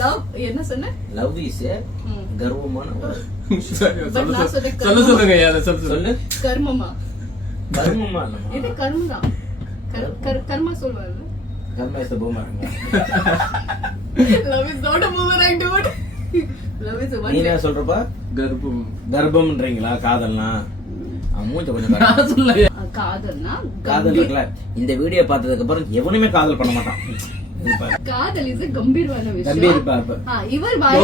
Love என்ன சொன்ன? Love is கர்வமான சொல்லுங்க சொல்லு. கர்மமா? கர்மமா இல்லமா, இது கர்மம். கர்மா சொல்வாங்க. Karma is the boomerang. Love is not a boomerang, dude. Love is a one. நீ என்ன சொல்றப்ப? கர்ப்பம்ன்றீங்களா காதல்னா? மூஞ்ச கொஞ்சம் காதல்னா காதல் இருக்குல. இந்த வீடியோ பார்த்ததுக்கு அப்புறம் எவனுமே காதல் பண்ண மாட்டான். காதல் இஸ் a கம்பீரமான விஷயம். கம்பீர் பாப்ப. இவர் வாயில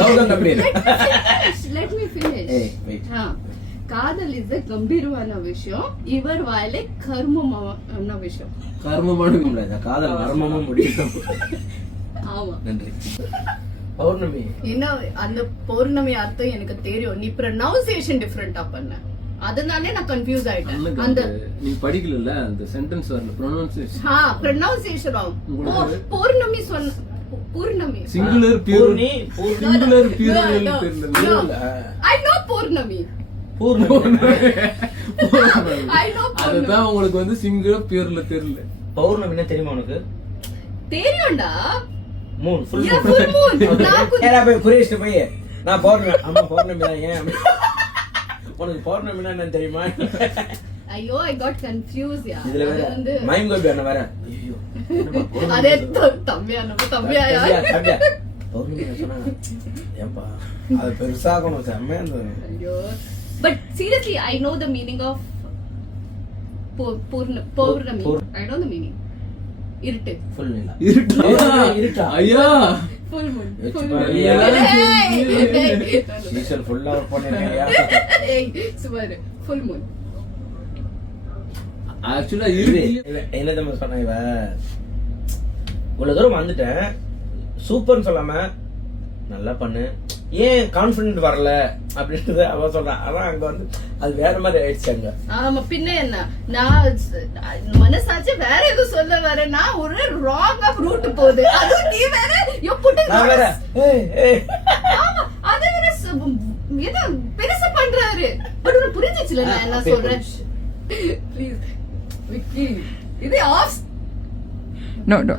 Gautam Gambhir. Let me finish. Hey, wait. காதல் இஸ் a கம்பீரமான விஷயம். இவர் வாயில கர்மமான விஷயம். கர்மமான இல்ல, காதல் மர்மமா முடியும். ஆமா. நன்றி. பௌர்ணமி என்ன அந்த பௌர்ணமி அர்த்தம் எனக்கு தெரியும். நீ ப்ரொனவுன்சியேஷன் டிஃபரெண்டா பண்ண, அதனாலே நான் கன்ஃபியூஸ் ஆயிட்டேன். அந்த நீ படிக்கல அந்த சென்டென்ஸ் வரல, ப்ரொனவுன்சியேஷன். ப்ரொனவுன்சியேஷன் பௌர்ணமி சொன்ன பூர்ணமி சிங்குலர் பியூர்னி சிங்குலர் பியூரல் தெரியல. I know பூர்ணமி. அதுதான் உங்களுக்கு வந்து சிங்குலர் பியூர்ல தெரியல. பௌர்ணமினா தெரியுமா உனக்கு? தெரியும்டா. Moon full Moon. ஏடா போய் குரேஷ் போய் நான் பௌர்ணமி அம்மா பௌர்ணமி தான் ஏன் உனக்கு பௌர்ணமினா என்ன தெரியுமா? ஐயோ I got confused யா. இதுல வேற மைம் கோபி அண்ணா வேற ஐயோ அதே தம்பியா பௌர்ணமி சொன்னாங்க ஏப்பா அது பெருசாகணும் செம்மையா இருந்தது. ஐயோ but seriously I know the meaning of Pournami. I know the meaning. இருட்டு. ஃபுல் நிலா. இருட்டா ஐயா. full moon. சீசன் ஃபுல்லா வர்க் பண்ணிருக்கீங்க. ஏய் சுவர் full moon. ஆக்சுவலா என்ன தெரியுமா சொன்ன இவ? இவ்வளவு தூரம் வந்துட்டேன் சூப்பர்னு சொல்லாம நல்லா பண்ணு, ஏன் கான்பிடன்ட் வரல அப்படின்றது அவ சொல்றான். ஆனா அங்க வந்து அது வேற மாதிரி ஆயிடுச்சு அங்க. ஆமா பின்ன என்ன, நான் மனசாச்சு வேற எதுவும் சொல்ல வர, நான் ஒரு ராங் ஆஃப் ரூட் போகுது. அது நீ வேற நான் வேற ஆமா அது வேற ஏதோ பெருசா பண்றாரு. பட் உனக்கு புரிஞ்சிச்சுல நான் என்ன சொல்றேன்? ப்ளீஸ் விக்கி இது ஆஃப். No.